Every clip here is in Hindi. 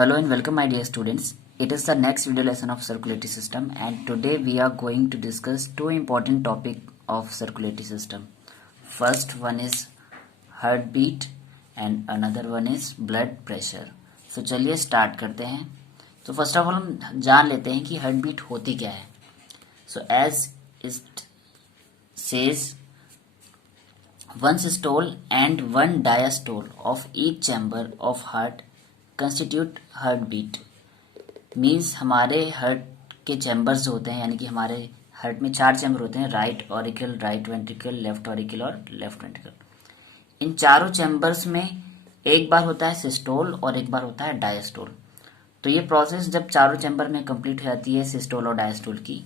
Hello and welcome my dear students. It is the next video lesson of circulatory system and today we are going to discuss two important topic of circulatory system. First one is heartbeat and another one is blood pressure. So चलिए start करते हैं. तो first of all हम जान लेते हैं कि heartbeat होती क्या है. So as it says one systole and one diastole of each chamber of heart constitute heart beat. Means हमारे हार्ट के चैम्बर्स होते हैं, यानी कि हमारे हार्ट में 4 चैम्बर होते हैं, right auricle, right ventricle, left auricle और लेफ्ट वेंट्रिकल. इन चारों चैम्बर्स में एक बार होता है सिस्टोल और एक बार होता है डायस्टोल. तो ये प्रोसेस जब चारों चैम्बर में कंप्लीट हो जाती है सिस्टोल और डायस्टोल की,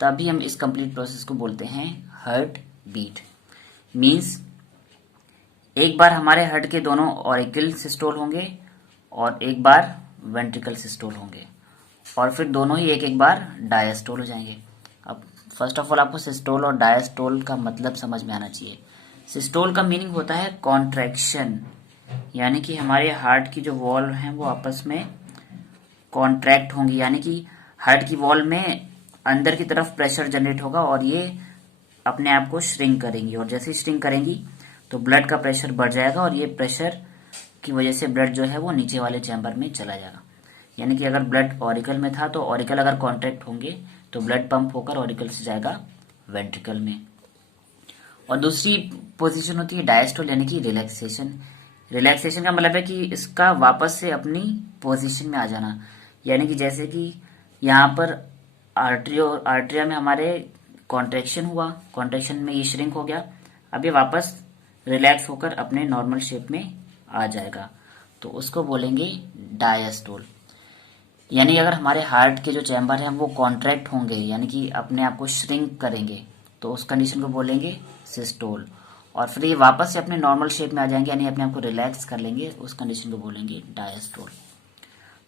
तभी हम इस कंप्लीट प्रोसेस को बोलते हैं हार्ट बीट. मीन्स एक बार हमारे हार्ट के दोनों ऑरिकल सिस्टोल होंगे और एक बार वेंट्रिकल सिस्टोल होंगे और फिर दोनों ही एक एक बार डायस्टोल हो जाएंगे. अब फर्स्ट ऑफ ऑल आपको सिस्टोल और डायस्टोल का मतलब समझ में आना चाहिए. सिस्टोल का मीनिंग होता है कॉन्ट्रैक्शन, यानी कि हमारे हार्ट की जो वॉल हैं वो आपस में कॉन्ट्रैक्ट होंगी, यानी कि हार्ट की वॉल में अंदर की तरफ प्रेशर जनरेट होगा और ये अपने आप को श्रिंक करेंगी और जैसे ही श्रिंक करेंगी तो ब्लड का प्रेशर बढ़ जाएगा और ये प्रेशर की वजह से ब्लड जो है वो नीचे वाले चैम्बर में चला जाएगा. यानी कि अगर ब्लड ऑरिकल में था तो ऑरिकल अगर कॉन्ट्रैक्ट होंगे तो ब्लड पंप होकर ऑरिकल से जाएगा वेंट्रिकल में. और दूसरी पोजीशन होती है डायस्टोल, यानी कि रिलैक्सेशन. रिलैक्सेशन का मतलब है कि इसका वापस से अपनी पोजीशन में आ जाना, यानी कि जैसे कि यहाँ पर आर्ट्रिया में हमारे कॉन्ट्रैक्शन हुआ, कॉन्ट्रैक्शन में ये श्रिंक हो गया, अब ये वापस रिलैक्स होकर अपने नॉर्मल शेप में आ जाएगा, तो उसको बोलेंगे डायस्टोल. यानी अगर हमारे हार्ट के जो चैम्बर हैं वो कॉन्ट्रैक्ट होंगे, यानी कि अपने आप को श्रिंक करेंगे, तो उस कंडीशन को बोलेंगे सिस्टोल. और फिर ये वापस से अपने नॉर्मल शेप में आ जाएंगे, यानी अपने आप को रिलैक्स कर लेंगे, उस कंडीशन को बोलेंगे डायस्टोल.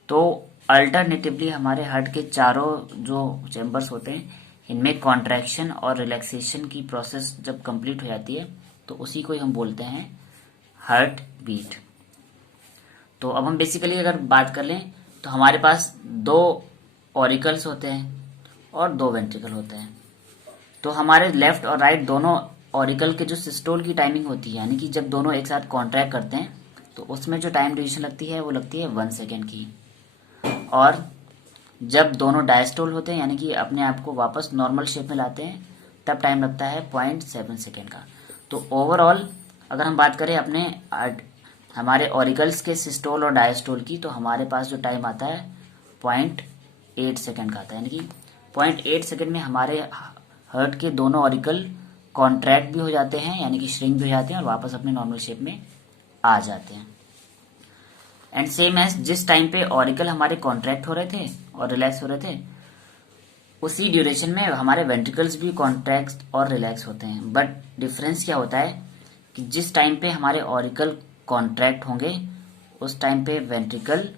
तो अल्टरनेटिवली हमारे हार्ट के चारों जो चैम्बर्स होते हैं इनमें कॉन्ट्रैक्शन और रिलैक्सेशन की प्रोसेस जब कंप्लीट हो जाती है तो उसी को ही हम बोलते हैं हार्ट बीट. तो अब हम बेसिकली अगर बात कर लें तो हमारे पास 2 ऑरिकल्स होते हैं और 2 वेंट्रिकल होते हैं. तो हमारे लेफ्ट और राइट दोनों ऑरिकल के जो सिस्टोल की टाइमिंग होती है, यानी कि जब दोनों एक साथ कॉन्ट्रैक्ट करते हैं तो उसमें जो टाइम ड्यूरेशन लगती है वो लगती है 1 सेकेंड की. और जब दोनों डायस्टोल होते हैं, यानी कि अपने आप को वापस नॉर्मल शेप में लाते हैं, तब टाइम लगता है 0.7 सेकेंड का. तो ओवरऑल अगर हम बात करें अपने हमारे ऑरिकल्स के सिस्टोल और डायस्टोल की, तो हमारे पास जो टाइम आता है 0.8 सेकेंड का आता है. यानी कि 0.8 सेकेंड में हमारे हार्ट के दोनों ऑरिकल कॉन्ट्रैक्ट भी हो जाते हैं, यानी कि श्रिंक भी हो जाते हैं और वापस अपने नॉर्मल शेप में आ जाते हैं. एंड सेम एज जिस टाइम पे ऑरिकल हमारे कॉन्ट्रैक्ट हो रहे थे और रिलैक्स हो रहे थे, उसी ड्यूरेशन में हमारे वेंट्रिकल्स भी कॉन्ट्रैक्ट और रिलैक्स होते हैं. बट डिफरेंस क्या होता है कि जिस टाइम पे हमारे ऑरिकल कॉन्ट्रैक्ट होंगे उस टाइम पे वेंट्रिकल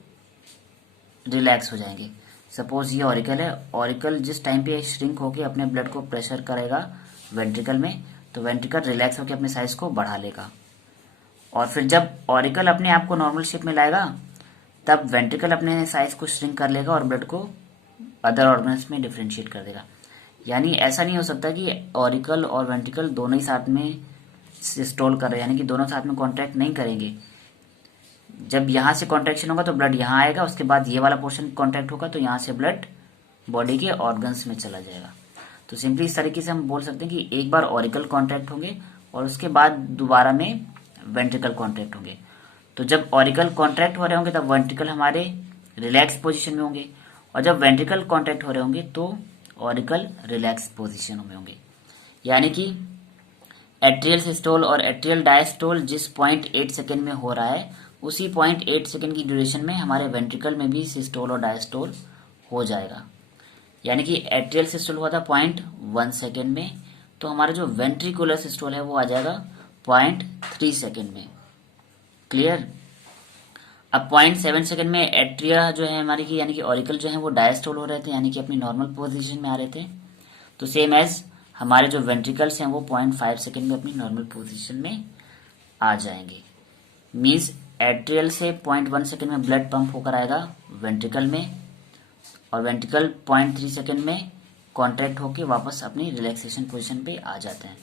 रिलैक्स हो जाएंगे. सपोज ये ऑरिकल है, ऑरिकल जिस टाइम पे श्रिंक होके अपने ब्लड को प्रेशर करेगा वेंट्रिकल में, तो वेंट्रिकल रिलैक्स होकर अपने साइज को बढ़ा लेगा. और फिर जब ऑरिकल अपने आप को नॉर्मल शेप में लाएगा तब वेंट्रिकल अपने साइज को श्रिंक कर लेगा और ब्लड को अदर ऑर्गन्स में डिफ्रेंशिएट कर देगा. यानी ऐसा नहीं हो सकता कि ऑरिकल और वेंट्रिकल दोनों ही साथ में सिस्टोल कर रहे हैं, यानी कि दोनों साथ में कॉन्ट्रैक्ट नहीं करेंगे. जब यहाँ से कॉन्ट्रैक्शन होगा तो ब्लड यहाँ आएगा, उसके बाद ये वाला पोर्शन कॉन्ट्रैक्ट होगा तो यहाँ से ब्लड बॉडी के ऑर्गन्स में चला जाएगा. तो सिंपली इस तरीके से हम बोल सकते हैं कि एक बार ऑरिकल कॉन्ट्रैक्ट होंगे और उसके बाद दोबारा में वेंट्रिकल कॉन्ट्रैक्ट होंगे. तो जब ऑरिकल कॉन्ट्रैक्ट हो रहे होंगे तब वेंट्रिकल हमारे रिलैक्स पोजिशन में होंगे और जब वेंट्रिकल कॉन्ट्रैक्ट हो रहे होंगे तो ऑरिकल रिलैक्स पोजिशन में होंगे. यानी कि एट्रियल सिस्टोल और एट्रियल डायस्टोल जिस 0.8 सेकेंड में हो रहा है उसी 0.8 सेकेंड की ड्यूरेशन में हमारे वेंट्रिकल में भी सिस्टोल और डायस्टोल हो जाएगा. यानी कि एट्रियल सिस्टोल हुआ था 0.1 सेकेंड में, तो हमारा जो वेंट्रिकुलर सिस्टोल है वो आ जाएगा 0.3 सेकेंड में. क्लियर. अब 0.7 सेकेंड में एट्रिया जो है हमारी की, यानी कि ऑरिकल जो है वो डायस्टोल हो रहे थे, यानी कि अपनी नॉर्मल पोजीशन में आ रहे थे. तो सेम एज हमारे जो वेंट्रिकल्स हैं वो 0.5 सेकेंड में अपनी नॉर्मल पोजीशन में आ जाएंगे. मीन्स एट्रियल से 0.1 सेकेंड में ब्लड पंप होकर आएगा वेंट्रिकल में, और वेंट्रिकल 0.3 सेकेंड में कॉन्ट्रैक्ट होकर वापस अपनी रिलैक्सेशन पोजीशन पे आ जाते हैं।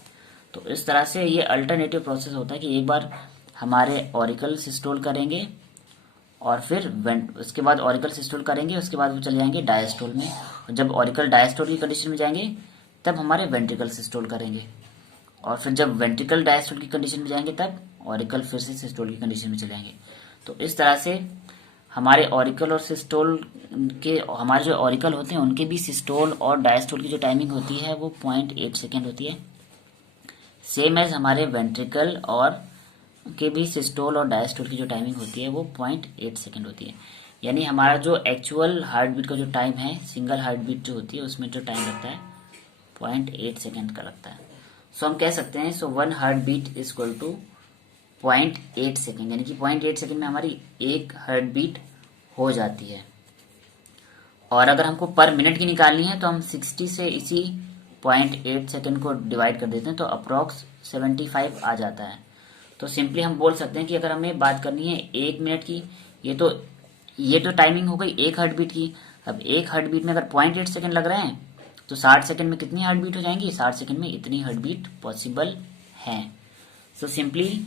तो इस तरह से ये अल्टरनेटिव प्रोसेस होता है कि एक बार हमारे ऑरिकल सिस्टोल करेंगे और फिर उसके बाद ऑरिकल सिस्टोल करेंगे, उसके बाद वो चले जाएंगे डायस्टोल में, और जब ऑरिकल डायस्टोल की कंडीशन में जाएंगे तब हमारे वेंट्रिकल सिस्टोल करेंगे, और फिर जब वेंट्रिकल डायस्टोल की कंडीशन में जाएंगे तब ऑरिकल फिर से सिस्टोल की कंडीशन में चले जाएंगे। तो इस तरह से हमारे ऑरिकल और सिस्टोल के, हमारे जो ऑरिकल होते हैं उनके भी सिस्टोल और डायस्टोल की जो टाइमिंग होती है वो 0.8 सेकेंड होती है, सेम एज हमारे वेंट्रिकल और के भी सिस्टोल और डायस्टोल की जो टाइमिंग होती है वो 0.8 सेकेंड होती है। यानी हमारा जो एक्चुअल हार्ट बीट का जो टाइम है, सिंगल हार्ट बीट जो होती है उसमें जो टाइम लगता है 0.8 सेकेंड का लगता है। सो हम कह सकते हैं, so 1 heart beat is equal to 0.8 second, यानी कि 0.8 सेकेंड में हमारी एक हार्ट बीट हो जाती है। और अगर हमको पर मिनट की निकालनी है तो हम 60 से इसी 0.8 सेकेंड को डिवाइड कर देते हैं, तो अप्रॉक्स 75 आ जाता है। तो सिंपली हम बोल सकते हैं कि अगर हमें बात करनी है 1 मिनट की, ये तो टाइमिंग हो गई एक हार्ट बीट की। अब एक हार्ट बीट में अगर 0.8 सेकेंड लग रहे हैं तो 60 सेकेंड में कितनी हार्ट बीट हो जाएंगी? 60 सेकेंड में इतनी हार्ट बीट पॉसिबल है। सो सिंपली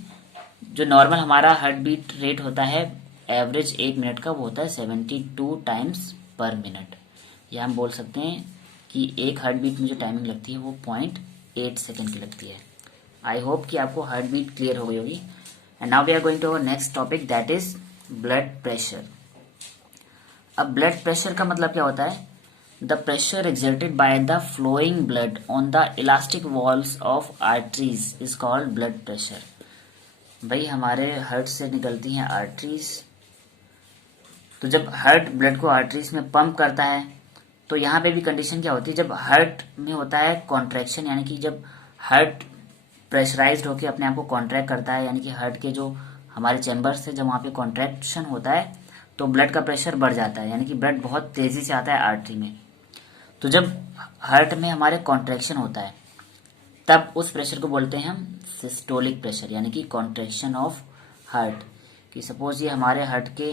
जो नॉर्मल हमारा हार्ट बीट रेट होता है एवरेज 1 मिनट का, वो होता है 72 टाइम्स पर मिनट। या हम बोल सकते हैं कि एक हार्ट बीट में जो टाइमिंग लगती है वो 0.8 सेकेंड की लगती है। आई होप कि आपको हार्ट बीट क्लियर हो गई होगी। And now we are going to our next topic, that is blood pressure. अब ब्लड प्रेशर का मतलब क्या होता है? The pressure exerted by the flowing blood on the elastic walls of arteries is called blood pressure. भाई हमारे हार्ट से निकलती हैं आर्टरीज, तो जब हार्ट ब्लड को आर्टरीज में पंप करता है तो यहाँ पे भी कंडीशन क्या होती है? जब हार्ट में होता है कॉन्ट्रैक्शन, यानी कि जब हार्ट प्रेशराइज्ड होकर अपने आप को कॉन्ट्रैक्ट करता है, यानी कि हार्ट के जो हमारे चैम्बर्स है जब वहाँ पे कॉन्ट्रैक्शन होता है तो ब्लड का प्रेशर बढ़ जाता है, यानी कि ब्लड बहुत तेजी से आता है आर्टरी में। तो जब हार्ट में हमारे कॉन्ट्रैक्शन होता है तब उस प्रेशर को बोलते हैं हम सिस्टोलिक प्रेशर, यानी कि कॉन्ट्रैक्शन ऑफ हार्ट। कि सपोज ये हमारे हार्ट के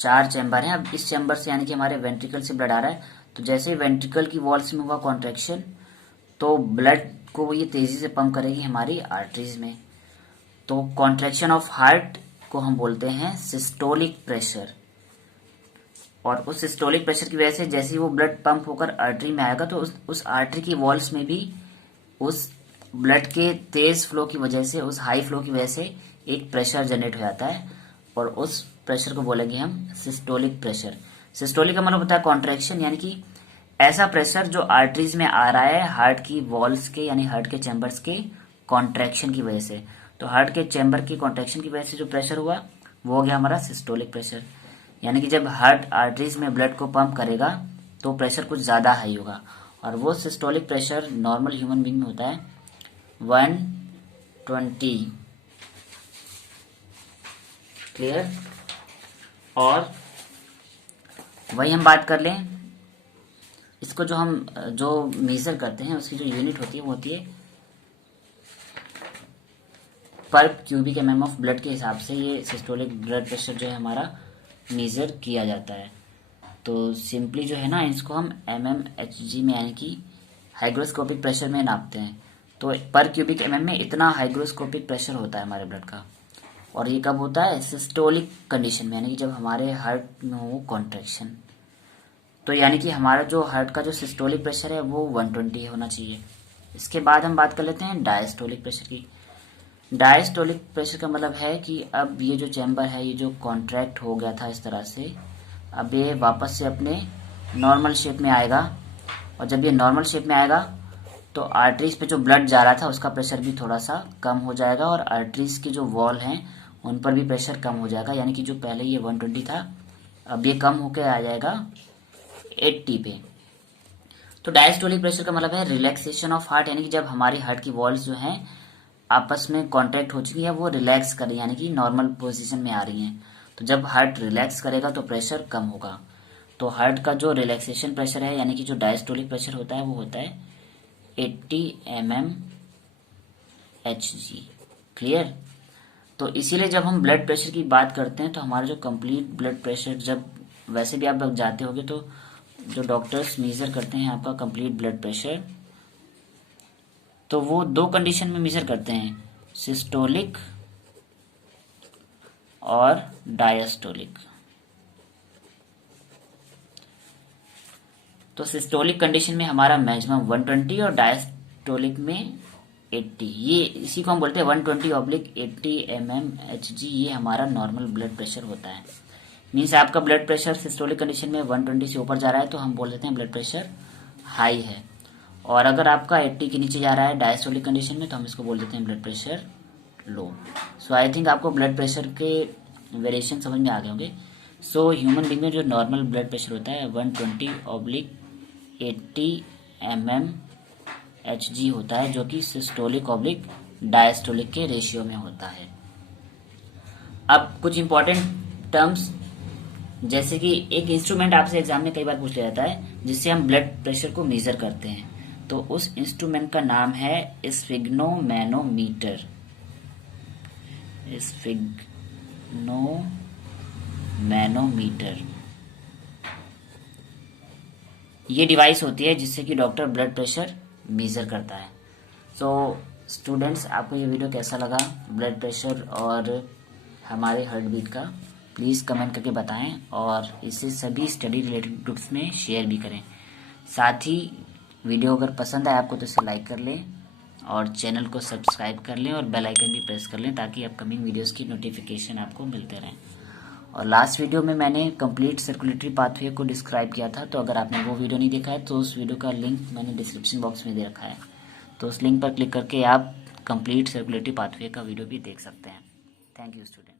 4 चैम्बर हैं, अब इस चैम्बर से यानी कि हमारे वेंट्रिकल से ब्लड आ रहा है, तो जैसे ही वेंट्रिकल की वॉल्स में हुआ कॉन्ट्रैक्शन तो ब्लड को वो ये तेजी से पंप करेगी हमारी आर्टरीज में। तो कॉन्ट्रैक्शन ऑफ हार्ट को हम बोलते हैं सिस्टोलिक प्रेशर। और उस सिस्टोलिक प्रेशर की वजह से जैसे ही वो ब्लड पंप होकर आर्टरी में आएगा तो उस आर्टरी की वॉल्स में भी उस ब्लड के तेज फ्लो की वजह से, उस हाई फ्लो की वजह से एक प्रेशर जनरेट हो जाता है, और उस प्रेशर को बोलेंगे हम सिस्टोलिक प्रेशर। सिस्टोलिक का मतलब होता है कॉन्ट्रैक्शन, यानी कि ऐसा प्रेशर जो आर्टरीज में आ रहा है हार्ट की वॉल्स के, यानी हार्ट के चैम्बर्स के कॉन्ट्रैक्शन की वजह से। तो हार्ट के चैम्बर की कॉन्ट्रैक्शन की वजह से जो प्रेशर हुआ वो हो गया हमारा सिस्टोलिक प्रेशर। यानी कि जब हार्ट आर्टरीज में ब्लड को पंप करेगा तो प्रेशर कुछ ज़्यादा हाई होगा, और वो systolic pressure normal human being में होता है 120। क्लियर? और वही हम बात कर लें, इसको जो हम मेजर करते हैं उसकी जो यूनिट होती है वो होती है पर क्यूबिक एमएम ऑफ ब्लड के हिसाब से ये सिस्टोलिक ब्लड प्रेशर जो है हमारा मेजर किया जाता है। तो सिंपली जो है ना, इसको हम mmHg में यानी कि हाइग्रोस्कोपिक प्रेशर में नापते हैं। तो पर क्यूबिक एमएम में इतना हाइग्रोस्कोपिक प्रेशर होता है हमारे ब्लड का, और ये कब होता है? सिस्टोलिक कंडीशन में, यानी कि जब हमारे हार्ट में हो कॉन्ट्रैक्शन। तो यानी कि हमारा जो हार्ट का जो सिस्टोलिक प्रेशर है वो 120 होना चाहिए। इसके बाद हम बात कर लेते हैं डायस्टोलिक प्रेशर की। डायस्टोलिक प्रेशर का मतलब है कि अब ये जो चैम्बर है ये जो कॉन्ट्रैक्ट हो गया था इस तरह से, अब ये वापस से अपने नॉर्मल शेप में आएगा, और जब ये नॉर्मल शेप में आएगा तो आर्टरीज पे जो ब्लड जा रहा था उसका प्रेशर भी थोड़ा सा कम हो जाएगा, और आर्टरीज की जो वॉल हैं उन पर भी प्रेशर कम हो जाएगा। यानी कि जो पहले ये 120 था अब ये कम होकर आ जाएगा 80 पे। तो डायस्टोलिक प्रेशर का मतलब है रिलैक्सेशन ऑफ हार्ट, यानी कि जब हमारी हार्ट की वॉल्स जो हैं आपस में कॉन्ट्रैक्ट हो चुकी है, वो रिलैक्स कर रही है, यानी कि नॉर्मल पोजीशन में आ रही हैं। तो जब हार्ट रिलैक्स करेगा तो प्रेशर कम होगा। तो हार्ट का जो रिलैक्सेशन प्रेशर है यानी कि जो डायस्टोलिक प्रेशर होता है वो होता है 80 mmHg। क्लियर? तो इसीलिए जब हम ब्लड प्रेशर की बात करते हैं तो हमारा जो कंप्लीट ब्लड प्रेशर, जब वैसे भी आप लोग जाते होगे तो जो डॉक्टर्स मेजर करते हैं आपका कंप्लीट ब्लड प्रेशर, तो वो दो कंडीशन में मेजर करते हैं, सिस्टोलिक और डायस्टोलिक। तो सिस्टोलिक कंडीशन में हमारा मैक्सिमम 120 और डायस्टोलिक में 80, ये इसी को हम बोलते हैं 120/80 mmHg, ये हमारा नॉर्मल ब्लड प्रेशर होता है। मीन्स आपका ब्लड प्रेशर सिस्टोलिक कंडीशन में 120 से ऊपर जा रहा है तो हम बोल देते हैं ब्लड प्रेशर हाई है, और अगर आपका 80 के नीचे जा रहा है डायस्टोलिक कंडीशन में तो हम इसको बोल देते हैं blood pressure low. So I think आपको ब्लड प्रेशर के वेरिएशन समझ में आ गए होंगे। सो ह्यूमन बींग में जो नॉर्मल ब्लड प्रेशर होता है 120/80 mmHg होता है, जो कि सिस्टोलिक/डायस्टोलिक के रेशियो में होता है। अब कुछ इंपॉर्टेंट टर्म्स, जैसे कि एक इंस्ट्रूमेंट आपसे एग्जाम में कई बार पूछ लिया जाता है जिससे हम ब्लड प्रेशर को मेजर करते हैं, तो उस इंस्ट्रूमेंट का नाम है स्फिग्नोमैनोमीटर। स्फिग्नोमैनोमीटर ये डिवाइस होती है जिससे कि डॉक्टर ब्लड प्रेशर मेजर करता है। सो स्टूडेंट्स, आपको ये वीडियो कैसा लगा ब्लड प्रेशर और हमारे हार्ट बीट का, प्लीज़ कमेंट करके बताएं, और इसे सभी स्टडी रिलेटेड ग्रुप्स में शेयर भी करें। साथ ही वीडियो अगर पसंद आए आपको तो इसे लाइक कर लें और चैनल को सब्सक्राइब कर लें और बेल आइकन भी प्रेस कर लें ताकि अपकमिंग वीडियोस की नोटिफिकेशन आपको मिलते रहें। और लास्ट वीडियो में मैंने कंप्लीट सर्कुलेटरी पाथवे को डिस्क्राइब किया था, तो अगर आपने वो वीडियो नहीं देखा है तो उस वीडियो का लिंक मैंने डिस्क्रिप्शन बॉक्स में दे रखा है, तो उस लिंक पर क्लिक करके आप कंप्लीट सर्कुलेटरी पाथवे का वीडियो भी देख सकते हैं। Thank you student.